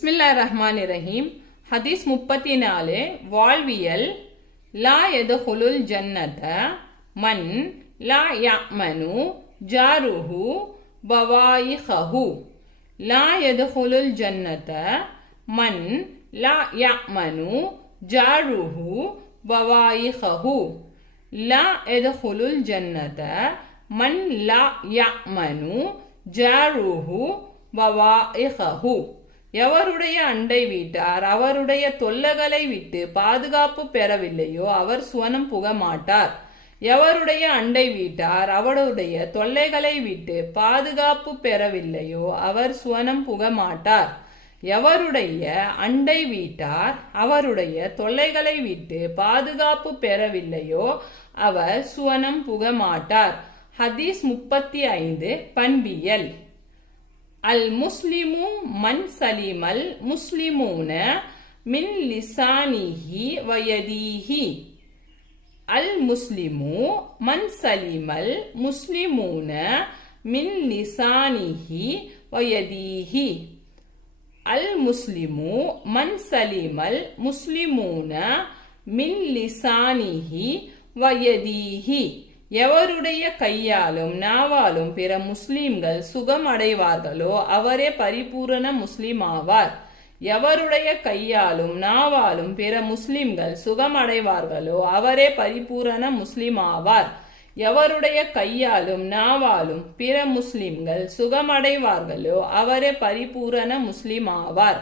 பிஸ்மில்லாஹிர்ரஹ்மானிர்ரஹீம். ஹதீஸ் 34. வாழ்வியல். லா யதுகுலுல் ஜன்னத மன் லா யஅமனு ஜாருஹு பவாயிஹு. லா யதுகுலுல் ஜன்னத மன் லா யஅமனு ஜாருஹு பவாயிஹு. லா யதுகுலுல் ஜன்னத மன் லா யஅமனு ஜாருஹு பவாயிஹு. எவருடைய அண்டை வீட்டார் அவருடைய தொல்லைகளை விட்டு பாதுகாப்பு பெறவில்லையோ அவர் சுவனம் புக மாட்டார். எவருடைய அண்டை வீட்டார் அவருடைய தொல்லைகளை விட்டு பாதுகாப்பு பெறவில்லையோ அவர் சுவனம் புக மாட்டார். எவருடைய அண்டை வீட்டார் அவருடைய தொல்லைகளை விட்டு பாதுகாப்பு பெறவில்லையோ அவர் சுவனம் புக மாட்டார். ஹதீஸ் 35. பண்பியல். அல் முஸ்லிமு மன் சலிமல் முஸ்லிமூன மின் லிசானிஹி வயதீஹி. அல் முஸ்லிமு மன் சலிமல் முஸ்லிமூன மின் லிசானிஹி வயதீஹி. அல் முஸ்லிமு மன் சலிமல் முஸ்லிமூன மின் லிசானிஹி வயதீஹி. எவருடைய கையாலும் நாவாலும் பிற முஸ்லிம்கள் சுகம் அடைவார்களோ அவரே பரிபூரண முஸ்லிம் ஆவார். எவருடைய கையாலும் நாவாலும் பிற முஸ்லிம்கள் சுகம் அடைவார்களோ அவரே பரிபூரண முஸ்லிம் ஆவார். எவருடைய கையாலும் நாவாலும் பிற முஸ்லிம்கள் சுகமடைவார்களோ அவரே பரிபூரண முஸ்லிம் ஆவார்.